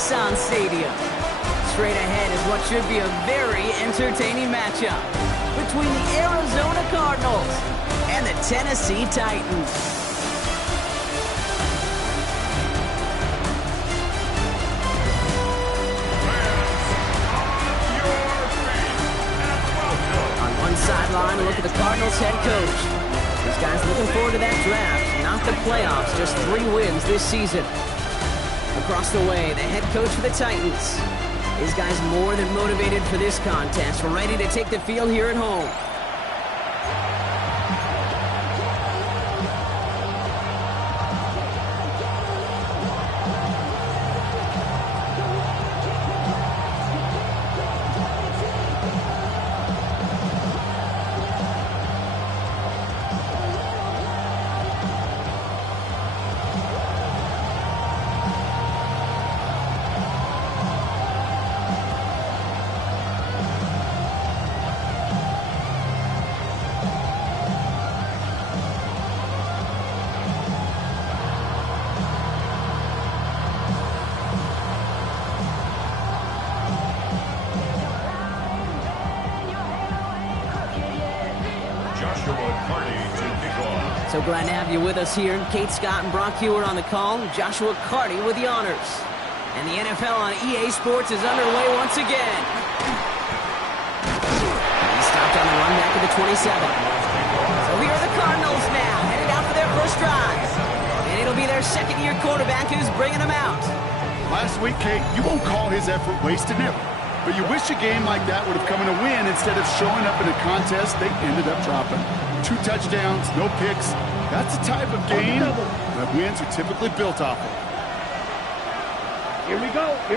Nissan Stadium. Straight ahead is what should be a very entertaining matchup between the Arizona Cardinals and the Tennessee Titans. Sideline, look at the Cardinals head coach. This guy's looking forward to that draft, not the playoffs, just 3 wins this season. Across the way, the head coach for the Titans. This guy's more than motivated for this contest, ready to take the field here at home. So glad to have you with us here. Kate Scott and Brock Hewer on the call. Joshua Carty with the honors. And the NFL on EA Sports is underway once again. He stopped on the run back at the 27. So here are the Cardinals now, headed out for their first drive. And it'll be their second-year quarterback who's bringing them out. Last week, Kate, you won't call his effort wasted, never. But you wish a game like that would have come in a win instead of showing up in a contest they ended up dropping. 2 touchdowns, no picks. That's the type of game that wins are typically built off of. Here we go. 50.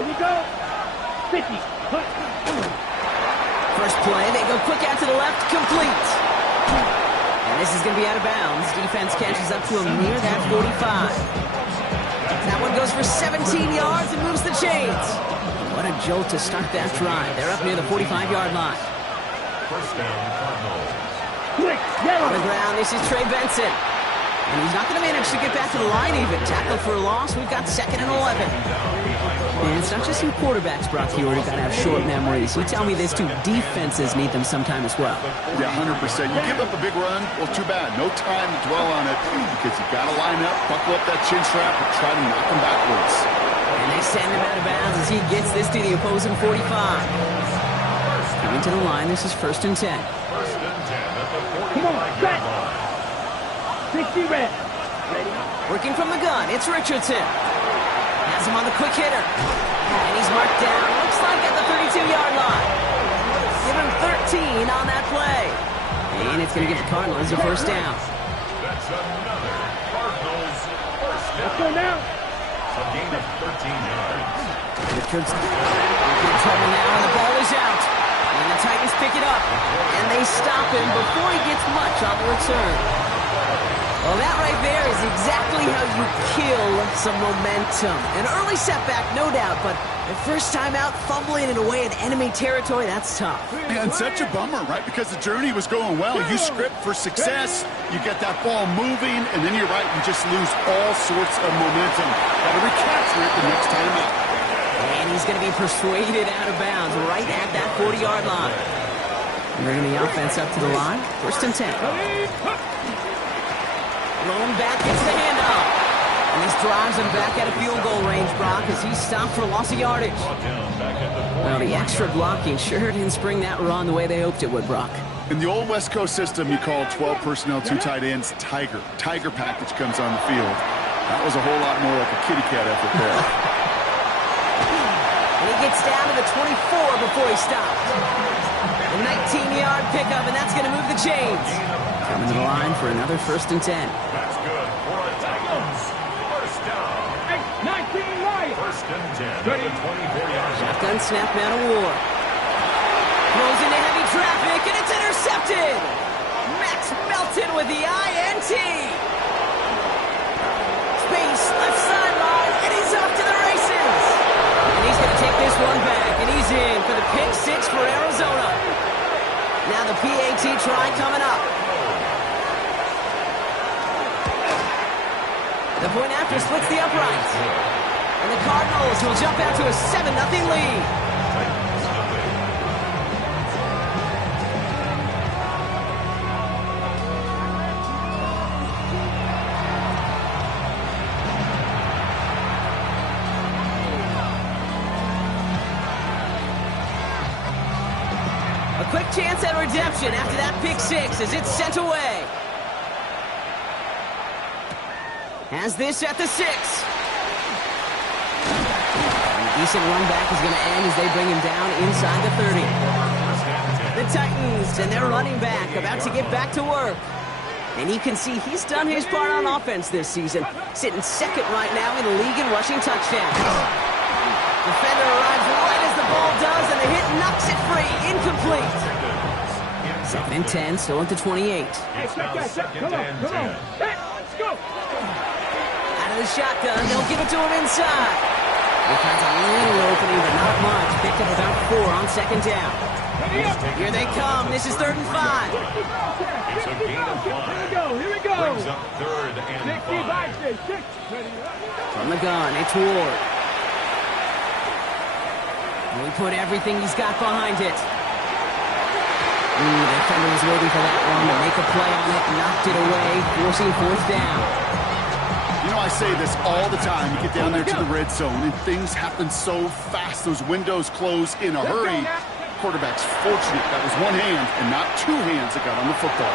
First play, they go quick out to the left, complete. And this is going to be out of bounds. Defense catches up to him near that 45. That one goes for 17 yards and moves the chains. What a jolt to start that drive. They're up near the 45-yard line. First down, Cardinals. On the ground, this is Trey Benson. And he's not going to manage to get back to the line even. Tackled for a loss. We've got 2nd and 11. And it's not just your quarterbacks, Brock Hewer, who got to have short memories. You tell me this too. Defenses need them sometime as well. Yeah, 100%. You give up a big run, well, too bad. No time to dwell on it because you got to line up, buckle up that chin strap, and try to knock him backwards. And they send him out of bounds as he gets this to the opposing 45. Coming to the line, this is 1st and 10. First and 10 at the 45-yard line. 60 red. Ready? Working from the gun, it's Richardson. Has him on the quick hitter. And he's marked down, looks like at the 32-yard line. Give him 13 on that play. And it's going to give the Cardinals a first down. That's another Cardinals first down. Let's go now. A gain of 13 yards. Richardson in trouble now, and the ball is out. And the Titans pick it up. And they stop him before he gets much on the return. Well, that right there is exactly how you kill some momentum. An early setback, no doubt, but the first time out, fumbling it away in enemy territory, that's tough. And such a bummer, right? Because the journey was going well. You script for success, you get that ball moving, and then you're right, you just lose all sorts of momentum. Got to recapture it the next time out. And he's going to be persuaded out of bounds right at that 40-yard line. Bringing the offense up to the line, 1st and 10. Rolling back, gets the handoff. And this drives him back at a field goal range, Brock, as he's stopped for a loss of yardage. Well, the extra blocking sure didn't spring that run the way they hoped it would, Brock. In the old West Coast system, you call 12 personnel, 2 tight ends, Tiger. Tiger package comes on the field. That was a whole lot more like a kitty cat effort there. And he gets down to the 24 before he stopped. A 19-yard pickup, and that's going to move the chains. Coming to the line for another 1st and 10. That's good for a Titans first down. 19 right. 1st and 10 at the 24-yard line. Shotgun snap, man of war. Throws into heavy traffic, and it's intercepted. Max Melton with the INT. Space, left sideline, and he's off to the races. And he's going to take this one back, and he's in for the pick 6 for Arizona. Now the PAT try coming up. The point after splits the uprights. And the Cardinals will jump out to a 7-0 lead. A quick chance at redemption after that pick six as it's sent away. Has this at the 6. And a decent run back is going to end as they bring him down inside the 30. The Titans and their running back about to get back to work. And you can see he's done his part on offense this season, sitting second right now in the league in rushing touchdowns. Defender arrives right as the ball does, and the hit knocks it free. Incomplete. 2nd and 10, still at the 28. Come on. Let's go. Out of the shotgun, they'll give it to him inside. He finds a little opening, but not much. Picked up about 4 on 2nd down. Here they come. This is 3rd and 5. It's a gain of 5. Here we go. Brings up 3rd and 5. From the gun, it's Ward. And we put everything he's got behind it. The defender was waiting for that one to make a play on it, knocked it away, forcing 4th down. You know, I say this all the time. You get down there to the red zone, and things happen so fast. Those windows close in a hurry. Quarterback's fortunate that was one hand and not 2 hands that got on the football.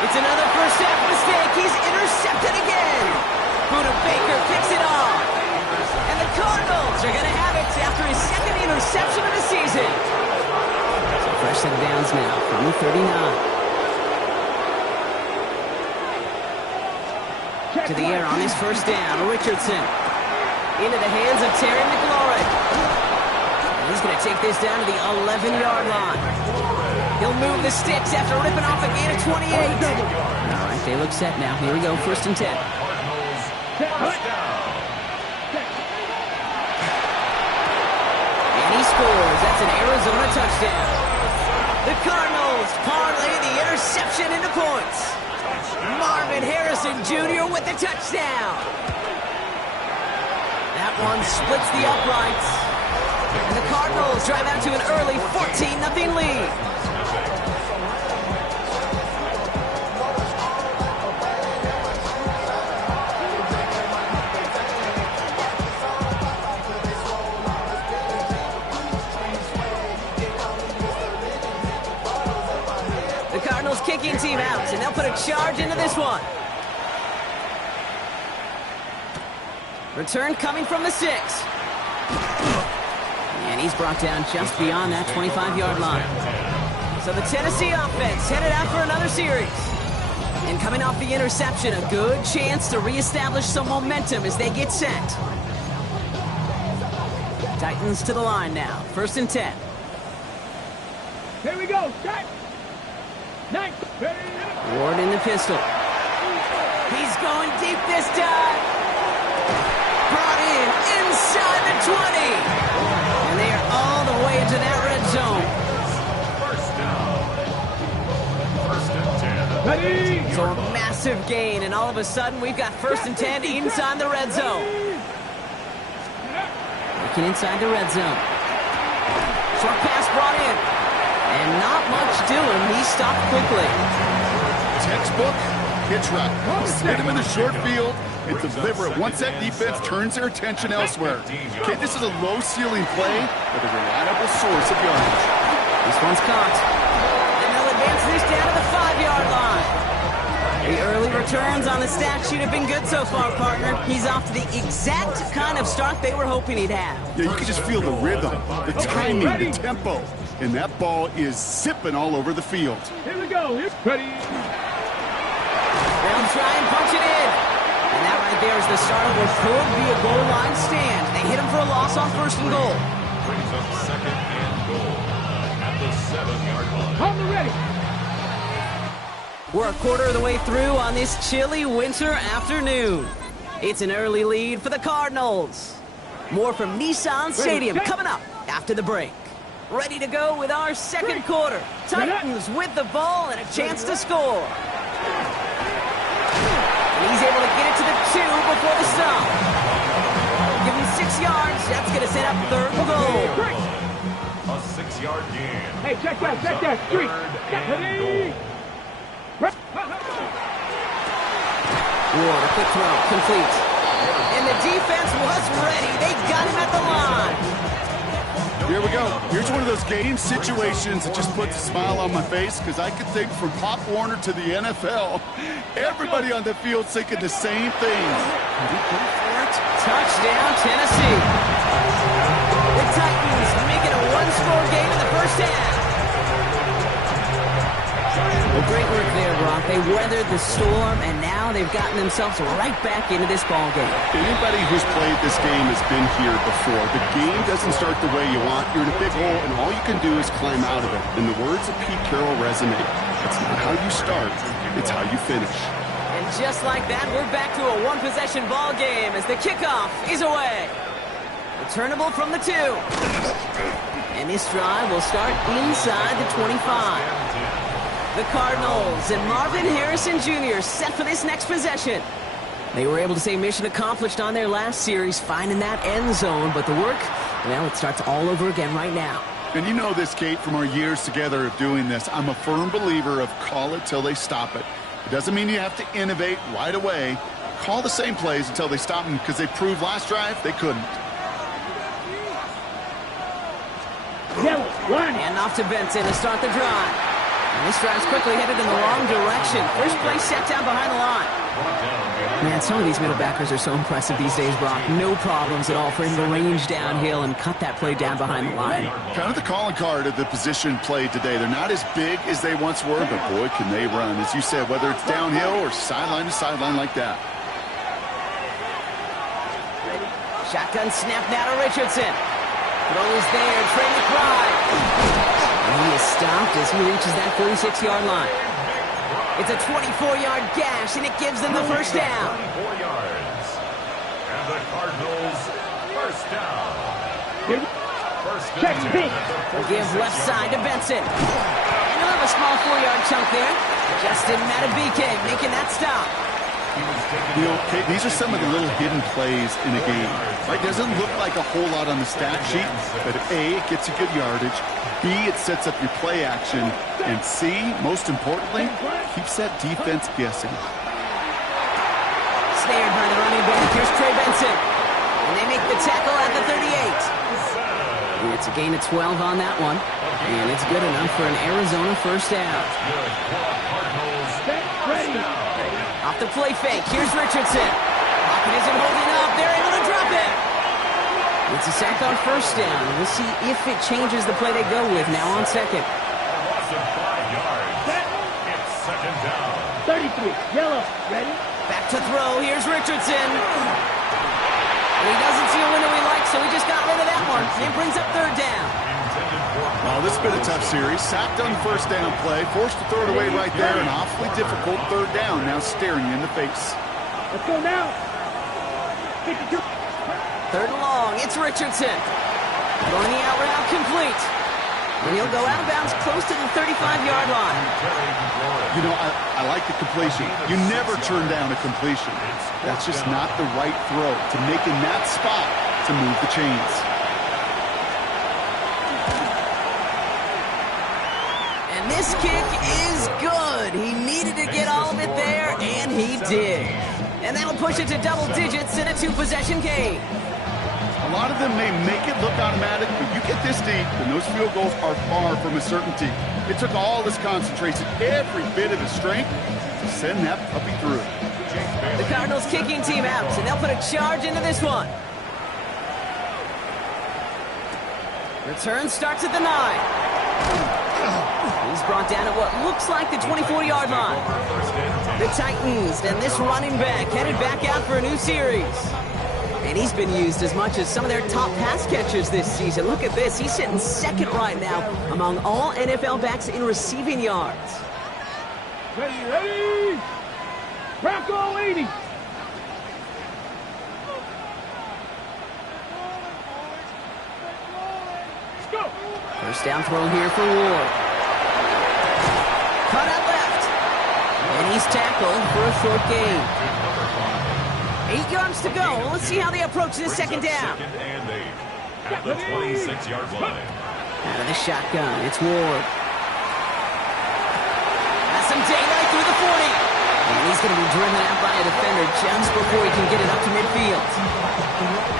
It's another first half mistake. He's intercepted again. Buda Baker picks it off. And the Cardinals are going to have it after his 2nd interception of the season. So fresh set of downs now from the 39. To the air on his 1st down, Richardson. Into the hands of Terry McLaurin. And he's going to take this down to the 11-yard line. He'll move the sticks after ripping off a gain of 28. All right, they look set now. Here we go, 1st and 10. And he scores. That's an Arizona touchdown. The Cardinals parlay the interception into points. Marvin Harrison Jr. with the touchdown. That one splits the uprights. And the Cardinals drive out to an early 14-0 lead. Kicking team out, and they'll put a charge into this one. Return coming from the 6. And he's brought down just beyond that 25-yard line. So the Tennessee offense headed out for another series. And coming off the interception, a good chance to reestablish some momentum as they get set. Titans to the line now, 1st and 10. Here we go. Set. Ward in the pistol. He's going deep this time. Brought in inside the 20. And they are all the way into that red zone. 1st and 10. So a massive gain, and all of a sudden we've got 1st and 10 inside the red zone. Looking inside the red zone. Short pass brought in. And not much doing. He stopped quickly. Textbook pitch route. Hit him in the short field and deliver it. Once that defense turns their attention elsewhere. Okay, this is a low-ceiling play, but a reliable source of yardage. This one's caught. And they'll advance this down to the 5-yard line. The early returns on the stat sheet have been good so far, partner. He's off to the exact kind of start they were hoping he'd have. Yeah, you can just feel the rhythm, the timing, the tempo. And that ball is zipping all over the field. Here we go. It's ready. They'll try and punch it in. And that right there is the start of what could be a goal line stand. They hit him for a loss on 1st and goal. Brings up 2nd and goal at the 7-yard line. On the ready. We're a quarter of the way through on this chilly winter afternoon. It's an early lead for the Cardinals. More from Nissan Stadium coming up after the break. Ready to go with our 2nd quarter. Titans with the ball and a chance to score. And he's able to get it to the 2 before the stop. Give him 6 yards. That's going to set up third and goal. A 6-yard gain. Hey, check that. Street. Ready? Ward, a quick throw, complete. And the defense was ready. They got him at the line. Here we go. Here's one of those game situations that just puts a smile on my face because I could think from Pop Warner to the NFL, everybody on the field thinking the same things. Touchdown, Tennessee. The Titans making a one-score game in the first half. Well, great work there, Brock. They weathered the storm, and now they've gotten themselves right back into this ball game. Anybody who's played this game has been here before. The game doesn't start the way you want. You're in a big hole, and all you can do is climb out of it. In the words of Pete Carroll resonate, it's not how you start, it's how you finish. And just like that, we're back to a one-possession ball game as the kickoff is away. Returnable from the 2. And this drive will start inside the 25. The Cardinals and Marvin Harrison Jr. set for this next possession. They were able to say mission accomplished on their last series, finding that end zone, but the work, well, it starts all over again right now. And you know this, Kate, from our years together of doing this. I'm a firm believer of call it till they stop it. It doesn't mean you have to innovate right away. Call the same plays until they stop them because they proved last drive they couldn't. And off to Benson to start the drive. And this drive's quickly headed in the wrong direction. First play set down behind the line. Man, some of these middle backers are so impressive these days, Brock. No problems at all for him to range downhill and cut that play down behind the line. Kind of the calling card of the position played today. They're not as big as they once were, but boy, can they run. As you said, whether it's downhill or sideline to sideline like that. Shotgun snap now to Richardson. Throw is there, Trey McBride. And he is stopped as he reaches that 46-yard line. It's a 24-yard gash, and it gives them the first down. 24 yards. And the Cardinals, first down. Check speed. We'll give left side to Benson. And he'll have a small 4-yard chunk there. Justin Matabike making that stop. You know, Kate, these are some of the little hidden plays in a game. Right? Doesn't look like a whole lot on the stat sheet, but A, it gets you good yardage. B, it sets up your play action. And C, most importantly, keeps that defense guessing. Snared by the running back. Here's Trey Benson. And they make the tackle at the 38. And it's a gain of 12 on that one. And it's good enough for an Arizona first down. Off the play fake. Here's Richardson. Pocket isn't holding up. They're able to drop it. It's a sack on first down. We'll see if it changes the play they go with now on second. Loss of 5 yards. It's second down. 33. Yellow. Ready? Back to throw. Here's Richardson. And he doesn't see a window he likes, so he just got rid of that one. And brings up third down. Well, this has been a tough series. Sacked on the first down play. Forced to throw it away right there. An awfully difficult third down. Now staring you in the face. Let's go now. 52. Third and long. It's Richardson. Throwing the out route complete. And he'll go out of bounds close to the 35-yard line. You know, I like the completion. You never turn down a completion. That's just not the right throw to make in that spot to move the chains. And this kick is good. He needed to get all of it there, and he did. And that'll push it to double digits in a 2-possession game. A lot of them may make it look automatic, but you get this deep, and those field goals are far from a certainty. It took all his concentration, every bit of his strength, to send that puppy through. The Cardinals kicking team out, and they'll put a charge into this one. Return starts at the 9. He's brought down at what looks like the 24-yard line. The Titans and this running back headed back out for a new series. And he's been used as much as some of their top pass catchers this season. Look at this. He's sitting second right now among all NFL backs in receiving yards. Ready? Bronco 80. Let's go. First down throw here for Ward. Cut out left. And he's tackled for a short gain. 8 yards to go. Let's see how they approach this second down. Second and 8 at the 26-yard line. Out of the shotgun, it's Ward. Has some daylight through the 40. And he's going to be driven out by a defender just before he can get it up to midfield.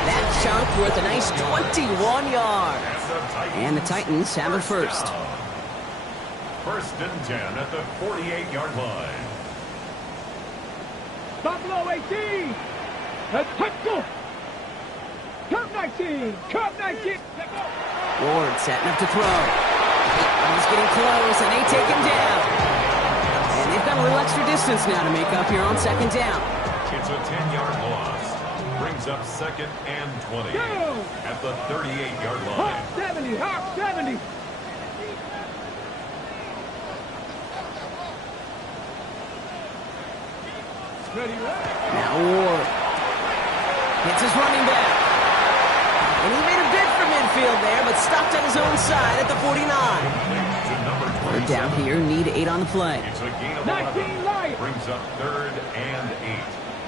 That chunk worth a nice 21 yards. And the Titans have it first. First and 10 at the 48-yard line. Buffalo 18. Let's go. Cup 19. Cup 19. Ward setting up to throw. He's getting close, and they take him down. And they've got a little extra distance now to make up here on second down. It's a 10-yard loss. Brings up second and 20 Go. at the 38-yard line. Hawk 70. Hawk 70. Ready, Now Ward hits his running back. And he made a bid for midfield there, but stopped on his own side at the 49. To number Third down here, need 8 on the play. It's a gain of 19 11. Lions. Brings up third and 8.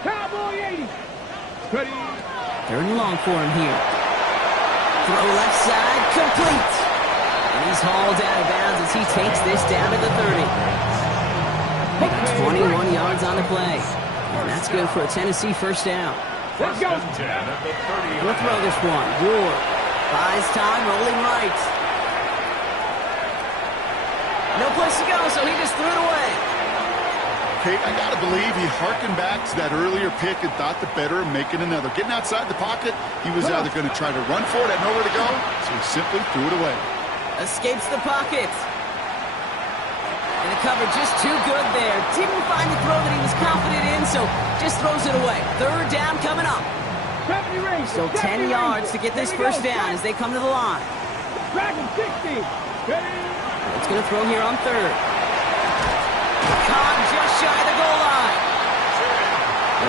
Cowboy 80. Ready. Third and long for him here. Throw left side, complete. And he's hauled out of bounds as he takes this down to the 30. They got 21 yards on the play. And that's good for a Tennessee first down. Let's go. First and 10 at the 30. We'll throw this one. Ward buys time, rolling right. No place to go, so he just threw it away. Kate, I got to believe he hearkened back to that earlier pick and thought the better of making another. Getting outside the pocket, he was either going to try to run for it, had nowhere to go, so he simply threw it away. Escapes the pocket. And the cover just too good there. Didn't find the throw that he was confident in, so just throws it away. Third down coming up. 70 Rangers. Still 10 yards to get this first down as they come to the line. Dragon 60. Ready. It's going to throw here on third. Caught just shy of the goal line.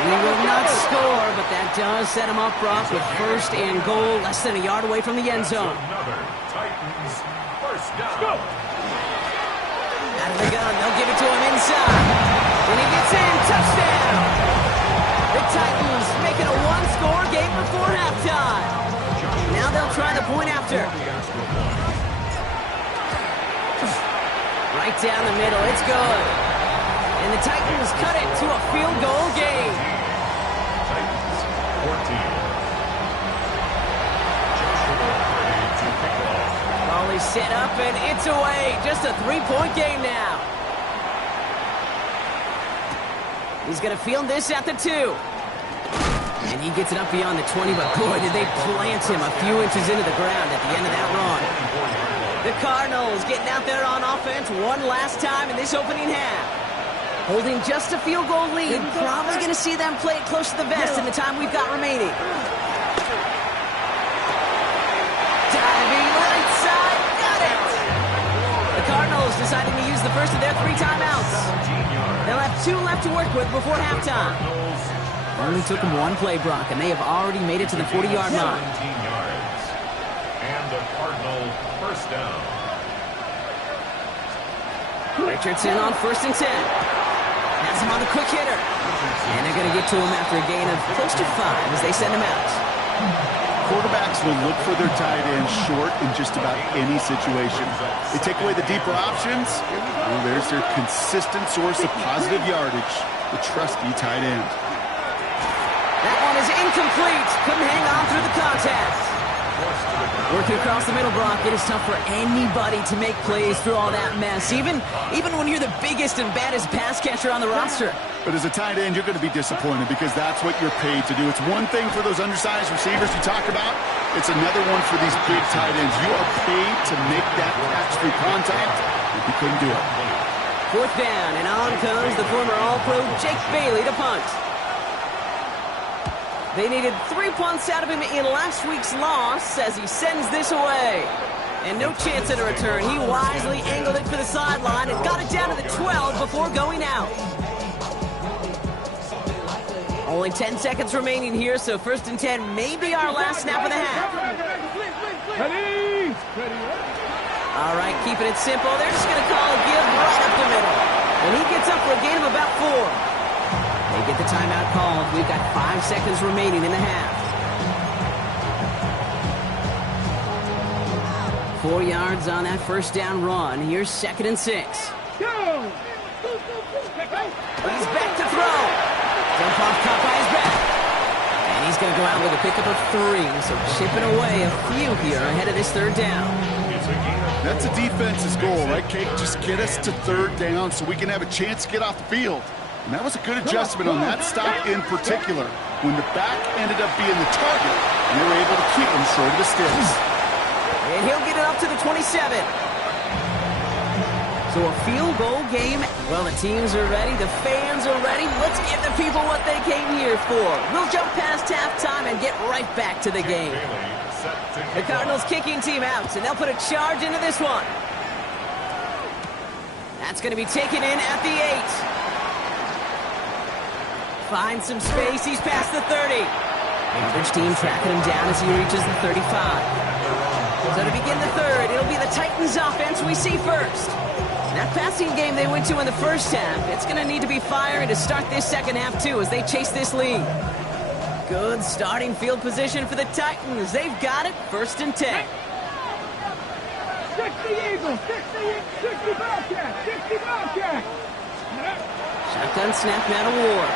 He will not score, but that does set him up, Brock, with first and goal, less than a yard away from the end zone. Another Titans first down. Go. Out of the gun, they'll give it to him inside. When he gets in, touchdown. The Titans make it a one-score game before halftime. Now they'll try the point after. Right down the middle, it's good. And the Titans cut it to a field goal game. Titans 14. To kick off. Ball is set up and it's away. Just a 3-point game now. He's going to field this at the 2. And he gets it up beyond the 20, but boy, did they plant him a few inches into the ground at the end of that run. The Cardinals getting out there on offense one last time in this opening half. Holding just a field goal lead. Probably going to see them play it close to the vest in the time we've got remaining. Diving right side, got it! The Cardinals deciding to use the first of their 3 timeouts. They'll have 2 left to work with before halftime. Only took them 1 play, Brock, and they have already made it to the 40-yard line. 17 yards. And the Cardinal first down. Richardson on first and 10. Has him on the quick hitter. And they're going to get to him after a gain of close to 5 as they send him out. Quarterbacks will look for their tight end short in just about any situation. They take away the deeper options. Well, there's their consistent source of positive yardage, the trusty tight end. That one is incomplete. Couldn't hang on through the contact. Working across the middle, Brock, it is tough for anybody to make plays through all that mess, even when you're the biggest and baddest pass catcher on the roster. But as a tight end, you're going to be disappointed because that's what you're paid to do. It's one thing for those undersized receivers you talk about. It's another one for these big tight ends. You are paid to make that catch through contact, and you couldn't do it. Fourth down, and on comes the former All-Pro Jake Bailey to punt. They needed 3 punts out of him in last week's loss as he sends this away. And no chance at a return. He wisely angled it for the sideline and got it down to the 12 before going out. Only 10 seconds remaining here, so first and 10 may be our last snap of the half. Ready. All right, keeping it simple. They're just going to call a give right up the middle. And he gets up for a gain of about 4. They They get the timeout called. We've got 5 seconds remaining in the half. 4 yards on that first down run. Here's 2nd and 6. Go! He's back to throw. Dump off caught by his back. And he's going to go out with a pickup of 3. So chipping away a few here ahead of this 3rd down. That's a defense's goal, right, Kate? Just get us to 3rd down so we can have a chance to get off the field. And that was a good adjustment on that stop in particular, when the back ended up being the target, and they were able to keep him short of the sticks. And he'll get it up to the 27. So a field goal game. Well, the teams are ready. The fans are ready. Let's give the people what they came here for. We'll jump past halftime and get right back to the game. The Cardinals kicking team out, and they'll put a charge into this one. That's going to be taken in at the 8. Finds some space. He's past the 30. Average team tracking him down as he reaches the 35. So to begin the 3rd, it'll be the Titans offense we see first. That passing game they went to in the first half, it's going to need to be firing to start this second half too as they chase this lead. Good starting field position for the Titans. They've got it. 1st and 10. 60 Eagles, 60 Bobcats, 60 Bobcats. Shotgun snap now to Ward.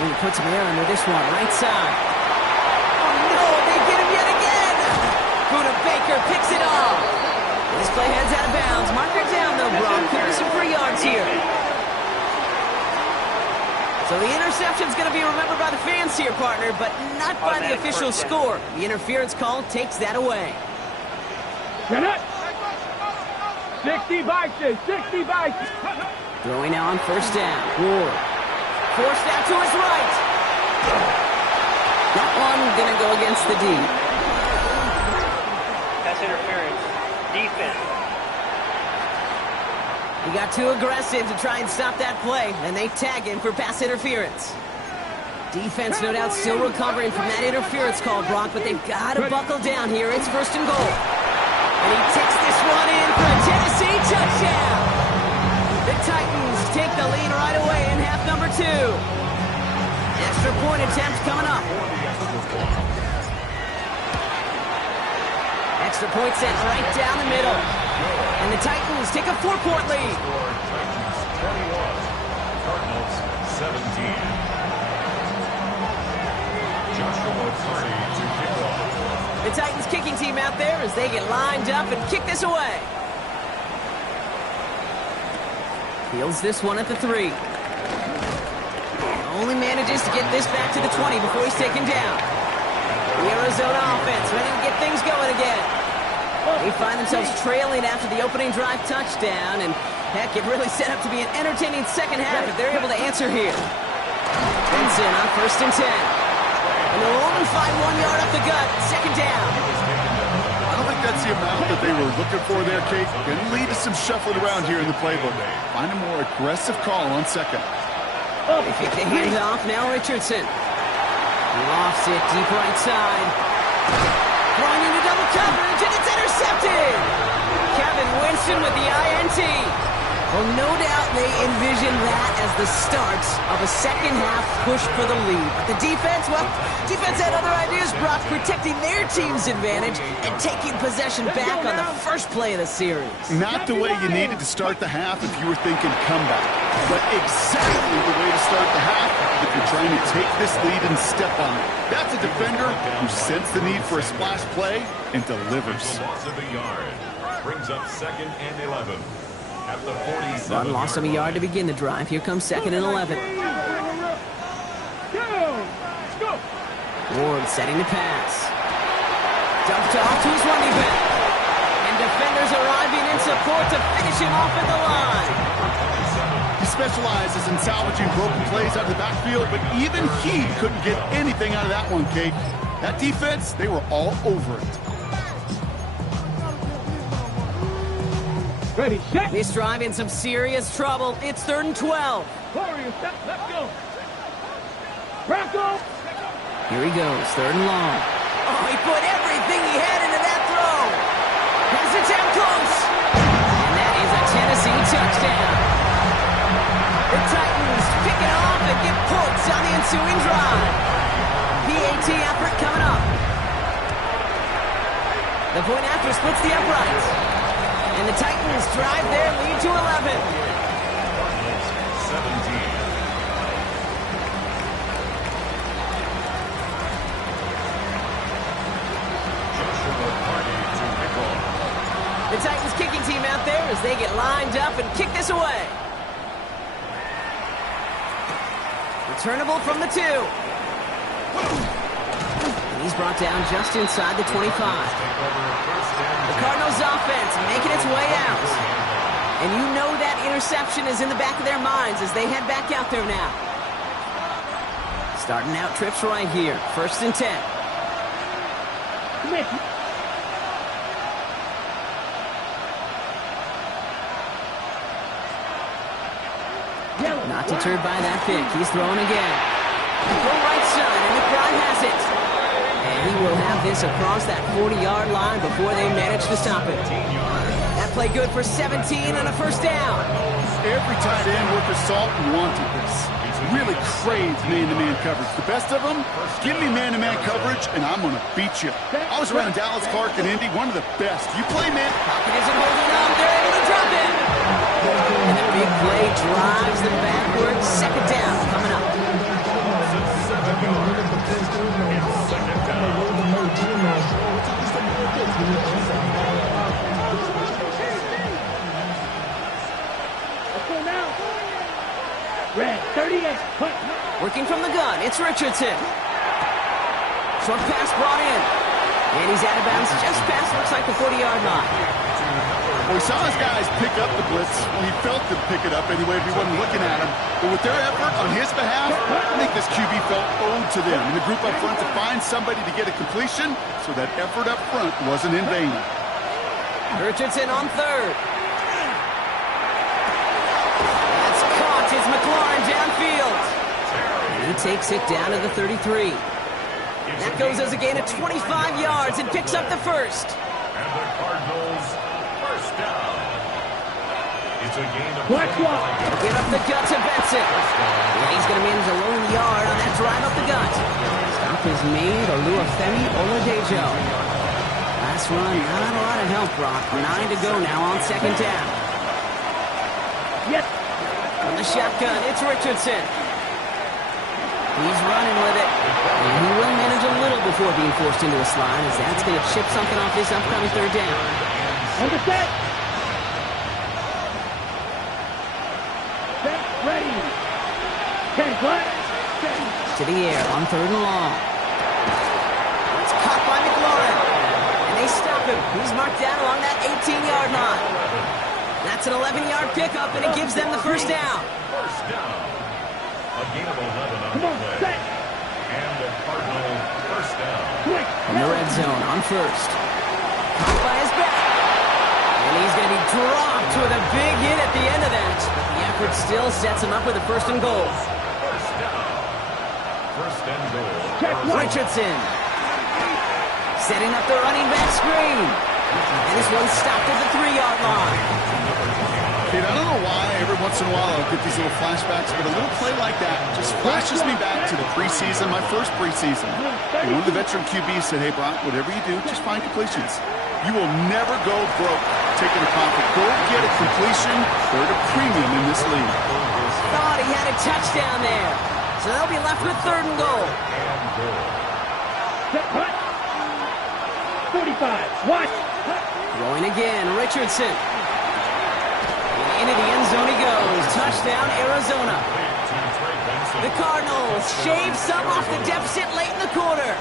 He puts him air under this one, right side. Oh no, they get him yet again. Buda Baker picks it off. This play heads out of bounds. Mark it down though, Brock. Could be some free yards here. So the interception's going to be remembered by the fans here, partner, but not by the official score. The interference call takes that away. Get it. 60 Bison, 60 Bison. Throwing now on 1st down. Ward. Forced out to his right. That one going to go against the D. Pass interference. Defense. He got too aggressive to try and stop that play, and they tag him for pass interference. Defense, no doubt, still recovering from that interference call, Brock, but they've got to buckle down here. It's 1st and goal. And he takes this one in for a Tennessee touchdown. The Titans take the lead right away in half number 2. Extra point attempt coming up. Extra point sent right down the middle. And the Titans take a 4-point lead. Titans 21, Cardinals 17. Joshua Carney to kick off. The Titans kicking team out there as they get lined up and kick this away. Fields this one at the 3. Only manages to get this back to the 20 before he's taken down. The Arizona offense ready to get things going again. They find themselves trailing after the opening drive touchdown, and heck, it really set up to be an entertaining second half if they're able to answer here. Benson on 1st and 10. And they'll only find 1 yard up the gut, 2nd down. I don't think that's the amount that they were looking for there, Kate. Going to lead to some shuffling around here in the playbook. Find a more aggressive call on 2nd. They kick the hands off, now Richardson. He lofts it deep right side. Throwing into double coverage, and it's intercepted! Kevin Winston with the INT. Well, no doubt they envision that as the start of a second half push for the lead. But the defense, well, defense had other ideas, Brock, protecting their team's advantage and taking possession back on the first play of the series. Not the way you needed to start the half if you were thinking comeback, but exactly the way to start the half if you're trying to take this lead and step on it. That's a defender who sensed the need for a splash play and delivers. Loss of a yard. Brings up 2nd and 11. At the 47. Run loss of a yard to begin the drive. Here comes 2nd and 11. Go! Ward setting the pass. Dumped off to his running back. And defenders arriving in support to finish him off at the line. He specializes in salvaging broken plays out of the backfield, but even he couldn't get anything out of that one, Kate. That defense, they were all over it. Ready, set. This drive in some serious trouble. It's 3rd and 12. Warriors, step, let's go. Rocco. Here he goes, 3rd and long. Oh, he put everything he had into that throw. Has it down close. And that is a Tennessee touchdown. The Titans pick it off and get points on the ensuing drive. PAT effort coming up. The point after splits the uprights. And the Titans drive their lead to 11. 17. The Titans kicking team out there as they get lined up and kick this away. Returnable from the 2. And he's brought down just inside the 25. The Cardinals offense making its way out. And you know that interception is in the back of their minds as they head back out there now. Starting out trips right here. 1st and 10. Not deterred by that pick. He's throwing again. Go right side, and McBride has it. And he will have this across that 40-yard line before they manage to stop it. That play good for 17 and a 1st down. Every tight end worth his salt wanted this. Really craves man-to-man coverage. The best of them, give me man-to-man coverage, and I'm going to beat you. I was around Dallas Clark and Indy, one of the best. You play man. Pocket isn't holding up. They're able to drop it. And the big play drives them backwards. 2nd down coming up. Red, 38. Working from the gun, it's Richardson. Short pass brought in. And he's out of bounds just past, looks like the 40-yard line. Well, we saw his guys pick up the blitz. Well, he felt them pick it up anyway if he wasn't looking at him. But with their effort on his behalf, I think this QB felt owed to them. And the group up front to find somebody to get a completion, so that effort up front wasn't in vain. Richardson on 3rd. That's caught. It's McLaurin downfield. And he takes it down to the 33. That goes as a gain of 25 yards and picks up the 1st. And the Cardinals, 1st down. It's a gain of Black Wall. Get up the gut to Benson. Yeah, he's going to manage a lone yard on that drive up the gut. Stop is made. Oluwafemi Oladejo. Last run, not a lot of help, Brock. 9 to go now on 2nd down. Yes. From the shotgun, it's Richardson. He's running with it. And he will manage a little before being forced into a slide, as that's going to chip something off his upcoming 3rd down. On the set. Set, ready. 10, what? To the air on 3rd and long. It's caught by McLaurin. And they stop him. He's marked down along that 18-yard line. That's an 11-yard pickup, and it gives them the 1st down. 1st down. A gain of 11 on Come on, the play. set. And the Cardinal 1st down. Quick. In the red zone on 1st. Caught by his back. And he's going to be dropped with a big hit at the end of that. But the effort still sets him up with a 1st and goal. 1st down. 1st and goal. Check one. Richardson. Setting up the running back screen. And this one stopped at the 3-yard line. Kid, I don't know why every once in a while I'll get these little flashbacks, but a little play like that just flashes me back to the preseason, my first preseason. And one of the veteran QBs said, hey, Brock, whatever you do, just find completions. You will never go broke taking a profit. Go get a completion. They're at a premium in this league. Thought he had a touchdown there. So they'll be left with 3rd and goal. Set, hut. 45. Watch. Throwing again, Richardson. And into the end zone he goes. Touchdown, Arizona. The Cardinals shave some off the deficit late in the quarter.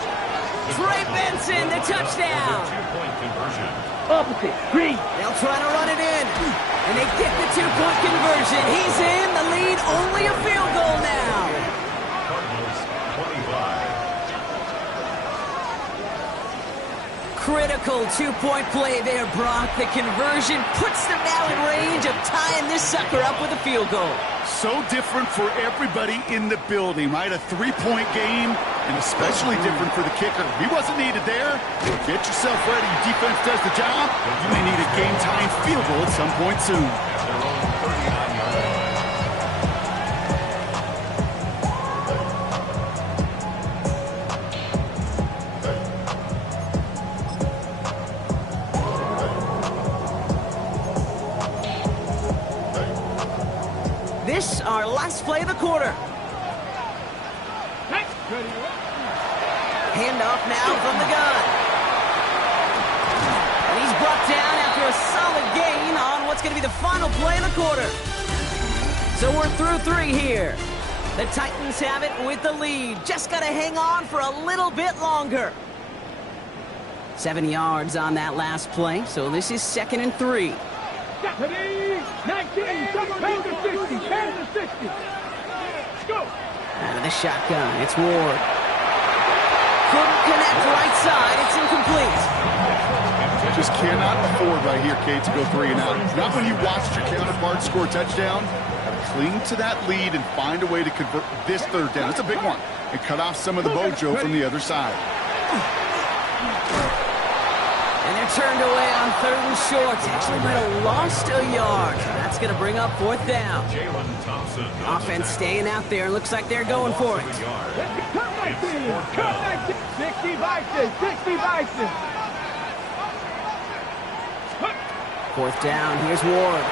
Trey Benson, the touchdown. Two-point conversion. Opposite. Green. They'll try to run it in. And they get the 2-point conversion. He's in. The lead only a field goal now. Cardinals 25. Critical 2-point play there, Brock. The conversion puts them now in range of tying this sucker up with a field goal. So different for everybody in the building, right? A 3-point game, and especially different for the kicker. He wasn't needed there. Get yourself ready. Your defense does the job. You may need a game-tying field goal at some point soon. At their own 39-yard line. this, our last play of the quarter. Handoff now from the gun. And he's brought down after a solid gain on what's going to be the final play of the quarter. So we're through 3 here. The Titans have it with the lead. Just got to hang on for a little bit longer. 7 yards on that last play, so this is 2nd and 3. 19, 10 to 60, 10 to 60. Let's go. Out of the shotgun, it's Ward. Couldn't connect right side, it's incomplete. Just cannot afford right here, Kate, to go 3 and out. Not when you watched your counterpart score a touchdown. Cling to that lead and find a way to convert this 3rd down. It's a big one. And cut off some of the mojo from the other side. And they're turned away on 3rd and short. Actually might have lost a yard. That's going to bring up 4th down. Jalen Thompson. Offense staying out there. Looks like they're going for it. Cut right there. Cut right there. 60 Bison. 60 Bison. 4th down. Here's Ward.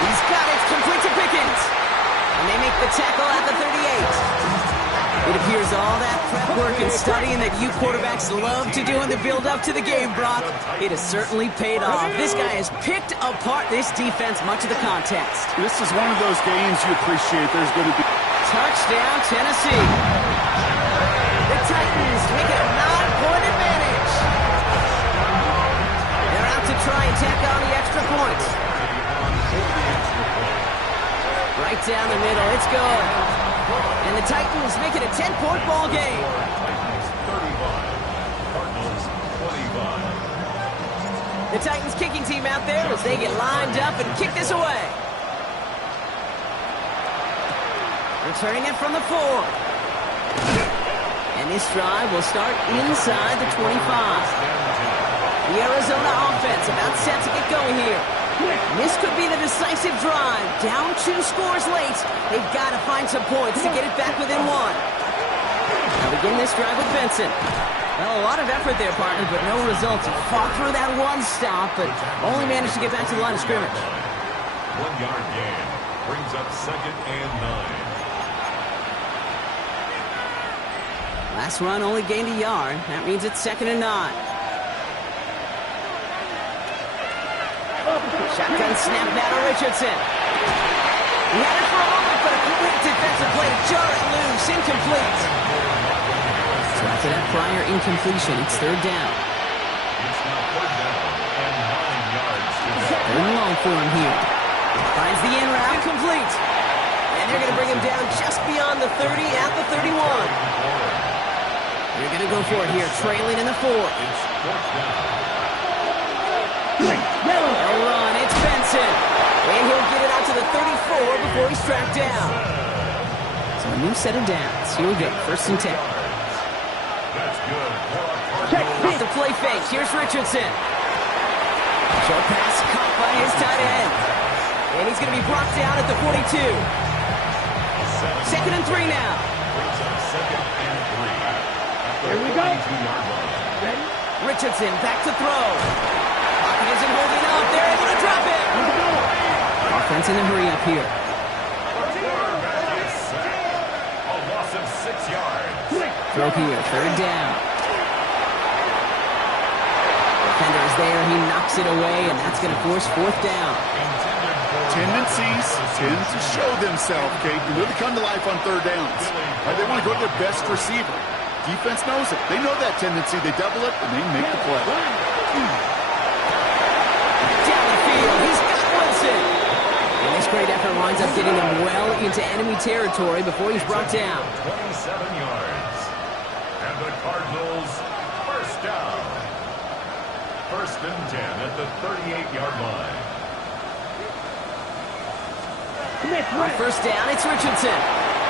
He's got it. Complete to Pickens. And they make the tackle at the 38. It appears all that prep work and studying that you quarterbacks love to do in the build-up to the game, Brock, it has certainly paid off. This guy has picked apart this defense much of the contest. This is one of those games you appreciate. There's going to be... Touchdown, Tennessee. The Titans make it a 9-point advantage. They're out to try and tack on the extra point. Right down the middle, it's good. And the Titans make it a 10-point ball game. 35. Cardinals 25. The Titans kicking team out there as they get lined up and kick this away. Returning it from the 4. And this drive will start inside the 25. The Arizona offense about set to get going here. This could be the decisive drive. Down 2 scores late. They've got to find some points to get it back within 1. Now begin this drive with Benson. Well, a lot of effort there, partner, but no results. He fought through that 1 stop, but only managed to get back to the line of scrimmage. 1-yard gain brings up 2nd and 9. Last run only gained a yard. That means it's 2nd and 9. Shotgun snap now to Richardson. He had it for a moment, but a quick defensive play to jar it loose. Incomplete. So after that prior incompletion, it's 3rd down. It's now 3rd down and 9 yards to go. 3rd and long for him here. Finds the in route. Incomplete. And they're going to bring him down just beyond the 30 at the 31. They're going to go for it here, trailing in the 4. It's 4th down. They'll run. It's Benson. And he'll get it out to the 34 before he's tracked down. So a new set of downs. Here we go. 1st and 10. That's good. Off the play fake. Here's Richardson. Short pass caught by his tight end. And he's going to be brought down at the 42. 2nd and 3 now. Brings up 2nd and 3. Here we go. Ready? Richardson back to throw. Pocket isn't holding up. They're able to drop it. Offense in a hurry up here. A loss of 6 yards. Throw here. 3rd down. Defender is there. He knocks it away, and that's going to force 4th down. Tendencies tend to show themselves, Kate, and really come to life on 3rd downs. They want to go to their best receiver. Defense knows it. They know that tendency. They double it, and they make the play. Down the field. He's got Wilson. And this great effort winds up getting him well into enemy territory before he's brought down. 27 yards. And the Cardinals, 1st down. 1st and 10 at the 38-yard line. On 1st down, it's Richardson.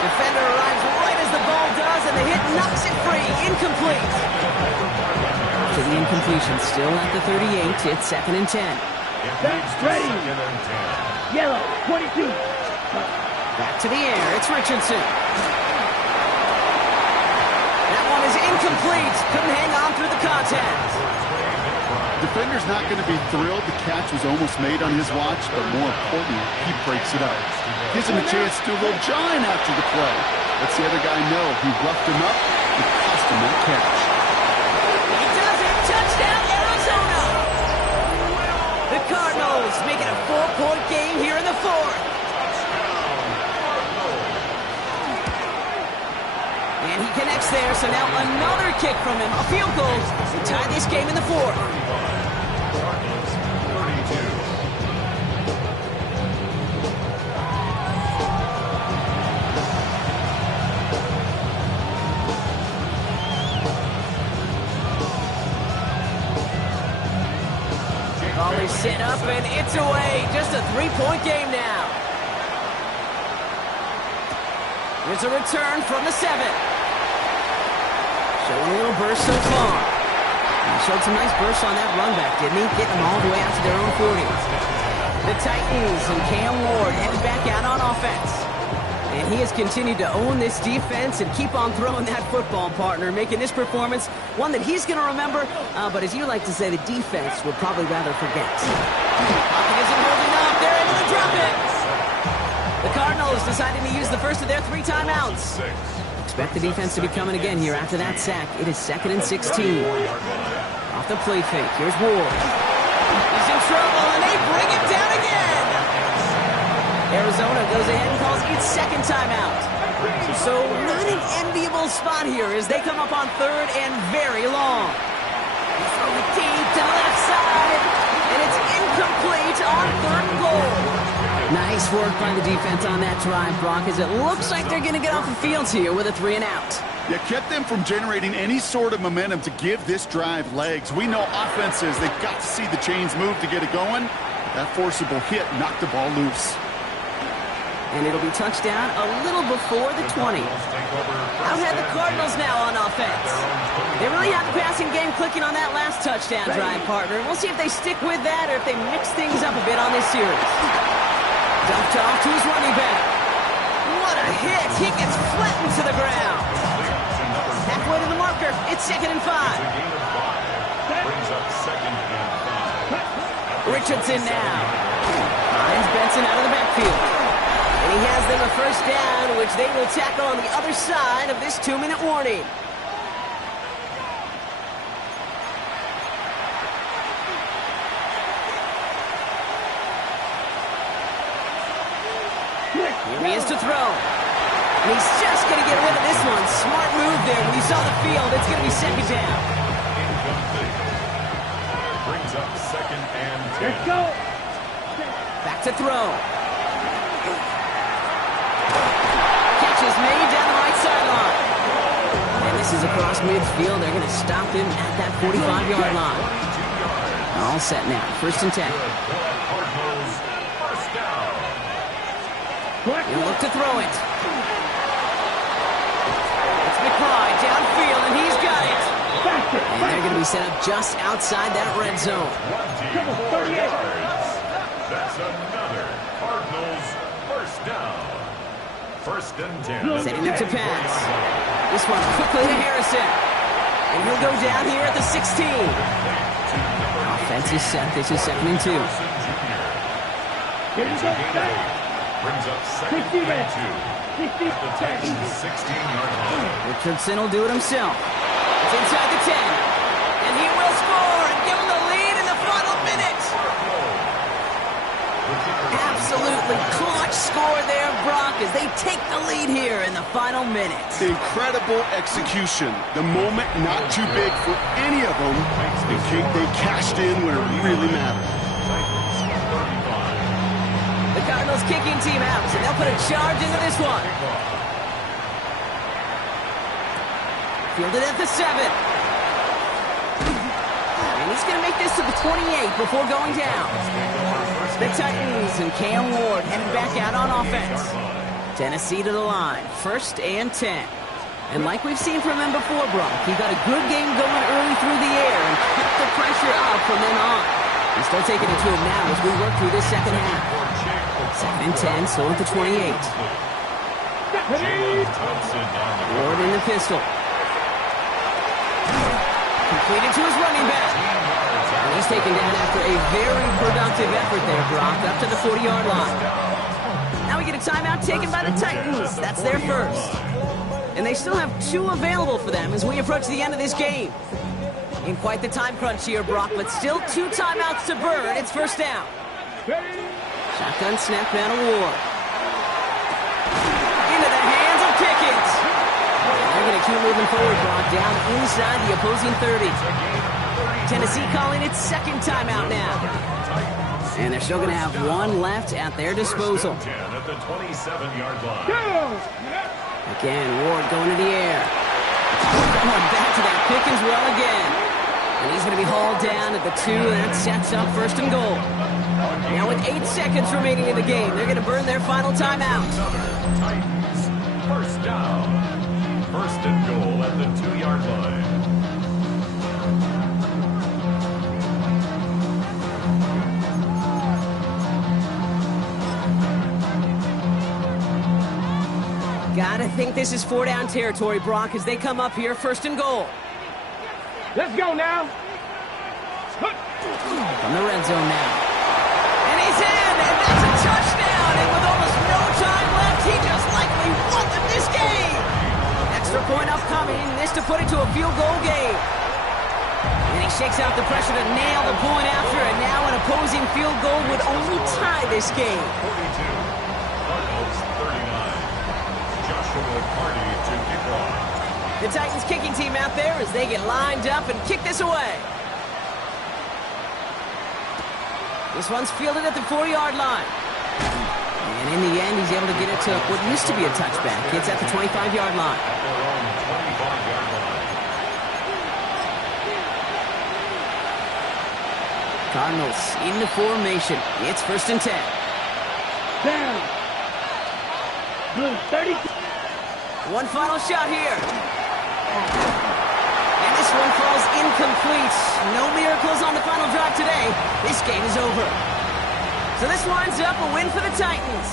Defender arrives right as the ball does, and the hit knocks it free. Incomplete. So the incompletion still at the 38. It's 2nd and 10. It leads to Ready. 2nd and 10. Yellow, 22. Back to the air. It's Richardson. That one is incomplete. Couldn't hang on through the contact. Defender's not going to be thrilled the catch was almost made on his watch, but more importantly, he breaks it up. Gives him a chance to do a little jawing after the play. Lets the other guy know he roughed him up and cost him that catch. He does it! Touchdown, Arizona! The Cardinals make it a 4-point game here in the fourth. And he connects there, so now another kick from him. A field goal to tie this game in the fourth. Cardinals 32. Ball is set up, and it's away. Just a 3-point game now. Here's a return from the 7. Showing a little burst so far. He showed some nice bursts on that run back, didn't he? Getting them all the way out to their own 40. The Titans and Cam Ward headed back out on offense. And he has continued to own this defense and keep on throwing that football, partner, making this performance one that he's going to remember, but as you like to say, the defense would probably rather forget. Pocket isn't holding up. They're able to drop it. The Cardinals deciding to use the first of their 3 timeouts. Expect the defense to be coming again here after that sack. It is 2nd and 16. Off the play fake. Here's Ward. He's in trouble, and they bring him down again. Arizona goes ahead and calls its 2nd timeout. So not an enviable spot here as they come up on 3rd and very long. They throw it deep to the left side, and it's incomplete on 3rd and goal. Nice work by the defense on that drive, Brock, as it looks like they're going to get off the field here with a 3 and out. You kept them from generating any sort of momentum to give this drive legs. We know offenses, they've got to see the chains move to get it going. That forcible hit knocked the ball loose. And it'll be touchdown a little before the 20. Out ahead the Cardinals now on offense. They really have the passing game clicking on that last touchdown drive, partner. We'll see if they stick with that or if they mix things up a bit on this series. Dumped off to his running back. What a hit! He gets flattened to the ground. Halfway to the marker. It's 2nd and 5. Brings up 2nd and 5. Richardson now. Finds Benson out of the backfield. And he has them a first down, which they will tackle on the other side of this 2-minute warning. Here he is to throw. And he's just going to get rid of this one. Smart move there when he saw the field. It's going to be 2nd down. Brings up 2nd and 10. Let's go. Back to throw. Catch is made down the right sideline. And this is across midfield. They're going to stop him at that 45-yard line. All set now. 1st and 10. Cardinals first down. He'll look to throw it. It's McBride downfield, and he's got it. And they're going to be set up just outside that red zone. 24 yards. That's another Cardinals first down. 1st and 10. Setting up to pass. This one quickly to Harrison. And he'll go down here at the 16. Offense is set. This is 2nd and 2. Brings up 2nd and 2. The Titans 16-yard line. Richardson will do it himself. It's inside the 10. And he will score and give him the lead in the final minute. Absolutely clutch score there, Brock, as they take the lead here in the final minute. Incredible execution. The moment not too big for any of them. They cashed in when it really mattered. The Cardinals kicking team out, so they'll put a charge into this one. Fielded at the 7. And he's going to make this to the 28 before going down. The Titans and Cam Ward headed back out on offense. Tennessee to the line. 1st and 10. And like we've seen from him before, Brock, he got a good game going early through the air and kept the pressure up from then on. He's still taking it to him now as we work through this 2nd half. 2nd and 10, still at the 28. Ward in the pistol. Completed to his running back. And he's taken down after a very productive effort there, Brock, up to the 40-yard line. Now we get a timeout taken by the Titans. That's their first. And they still have 2 available for them as we approach the end of this game. In quite the time crunch here, Brock, but still 2 timeouts to burn. It's first down. Shotgun snap out of Ward. Into the hands of Pickett. They're going to keep moving forward, Brock, down inside the opposing 30. Tennessee calling its second timeout now. And they're still going to have 1 left at their disposal. At the 27-yard line. Again, Ward going to the air. Going back to that Pickens well again. And he's going to be hauled down at the 2, and that sets up first and goal. Now with 8 seconds remaining in the game, they're going to burn their final timeout. Titans, first down. First and goal at the 2-yard line. Gotta think this is 4-down territory, Brock, as they come up here, first and goal. Let's go now. From the red zone now. And he's in, and that's a touchdown. And with almost no time left, he just likely won them this game. Extra point upcoming, this to put it to a field goal game. And he shakes out the pressure to nail the point after, and now an opposing field goal would only tie this game. 42, Cardinals 39. Joshua Party to kick off. The Titans kicking team out there as they get lined up and kick this away. This one's fielded at the 4-yard line. And in the end, he's able to get it to what used to be a touchback. It's at the 25-yard line. At their own 25-yard line. Cardinals into formation. It's first and 10. Down. Blue 30. One final shot here. And this one falls incomplete. No miracles on the final drive today. This game is over. So this winds up a win for the Titans.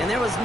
And there was no